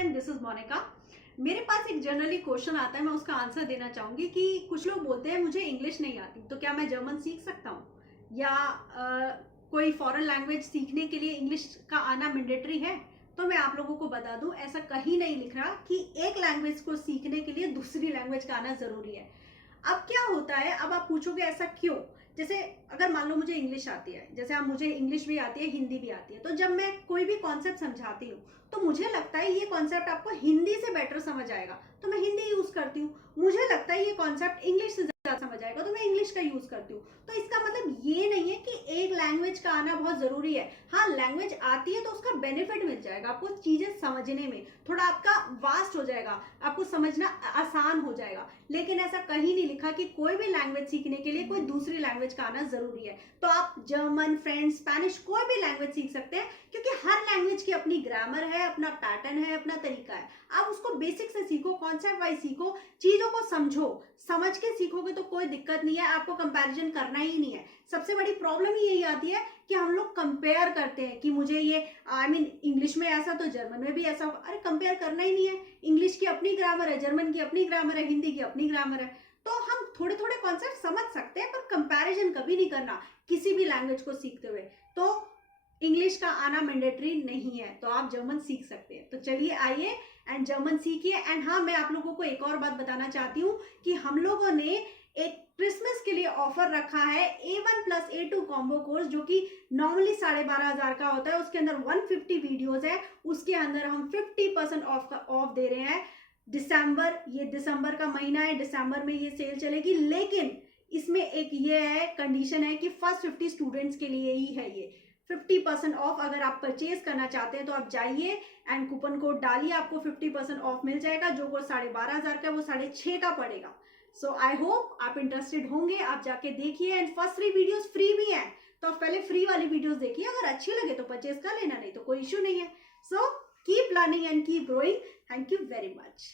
And this is Monika. मेरे पास एक generally question आता है, मैं उसका आंसर देना चाहूंगी कि कुछ लोग बोलते हैं मुझे इंग्लिश नहीं आती, तो क्या मैं जर्मन सीख सकता हूँ या कोई फॉरेन लैंग्वेज सीखने के लिए इंग्लिश का आना मैंडेटरी है। तो मैं आप लोगों को बता दूं, ऐसा कहीं नहीं लिख रहा कि एक लैंग्वेज को सीखने के लिए दूसरी लैंग्वेज का आना जरूरी है। अब क्या होता है, अब आप पूछोगे ऐसा क्यों। जैसे अगर मान लो मुझे इंग्लिश आती है, जैसे अब मुझे इंग्लिश भी आती है, हिंदी भी आती है, तो जब मैं कोई भी कॉन्सेप्ट समझाती हूँ तो मुझे लगता है ये कॉन्सेप्ट आपको हिंदी से बेटर समझ आएगा, तो मैं हिंदी यूज करती हूँ। मुझे लगता है ये कॉन्सेप्ट इंग्लिश से ज्यादा समझ आएगा, तो मैं इंग्लिश का यूज करती हूँ। तो इसका मतलब ये नहीं है कि एक लैंग्वेज का आना बहुत जरूरी है। हाँ, लैंग्वेज आती है तो उसका बेनिफिट मिल जाएगा, आपको चीजें समझने में थोड़ा आपका वास्ट हो जाएगा, आपको समझना आसान हो जाएगा। लेकिन ऐसा कहीं नहीं लिखा कि कोई भी लैंग्वेज सीखने के लिए कोई दूसरी लैंग्वेज का आना जरूरी है। तो आप जर्मन, फ्रेंच, स्पेनिश कोई भी लैंग्वेज सीख सकते हैं, क्योंकि हर लैंग्वेज की अपनी ग्रामर है, अपना पैटर्न है, अपना तरीका है। आप उसको बेसिक से सीखो, कॉन्सेप्ट वाइज सीखो, चीजों को समझो। समझ के सीखोगे तो कोई दिक्कत नहीं है, आपको कंपैरिजन करना ही नहीं है। सबसे बड़ी प्रॉब्लम ही यही आती है कि हम लोग कंपेयर करते हैं कि मुझे ये इंग्लिश में ऐसा तो जर्मन में भी ऐसा। अरे कंपेयर करना ही नहीं है। इंग्लिश की अपनी ग्रामर है, जर्मन की अपनी ग्रामर है, हिंदी की अपनी ग्रामर है। तो हम थोड़े थोड़े कॉन्सेप्ट समझ सकते हैं, पर कंपैरिजन कभी नहीं करना किसी भी लैंग्वेज को सीखते हुए। तो इंग्लिश का आना मैंडेटरी नहीं है, तो आप जर्मन सीख सकते हैं। तो चलिए आइए एंड जर्मन सीखिए। एंड हाँ, मैं आप लोगों को एक और बात बताना चाहती हूँ कि हम लोगों ने एक क्रिसमस के लिए ऑफर रखा है A1+A2 कॉम्बो कोर्स, जो कि नॉर्मली 12,500 का होता है। उसके अंदर 150 वीडियोज है, उसके अंदर हम 50% ऑफ दे रहे हैं। ये दिसंबर का महीना है, दिसंबर में ये सेल चलेगी, लेकिन इसमें एक ये है, कंडीशन है कि फर्स्ट 50 स्टूडेंट्स के लिए ही है ये 50% ऑफ। अगर आप परचेज करना चाहते हैं तो आप जाइए एंड कूपन कोड डालिए, आपको 50% ऑफ मिल जाएगा। जो कोर्स 12,500 का वो 6,500 का पड़ेगा। सो आई होप आप इंटरेस्टेड होंगे, आप जाके देखिए। एंड फर्स्ट 3 वीडियोस फ्री भी हैं, तो आप पहले फ्री वाली वीडियोस देखिए, अगर अच्छी लगे तो परचेज कर लेना, नहीं तो कोई इश्यू नहीं है। So keep learning and keep growing. Thank you very much.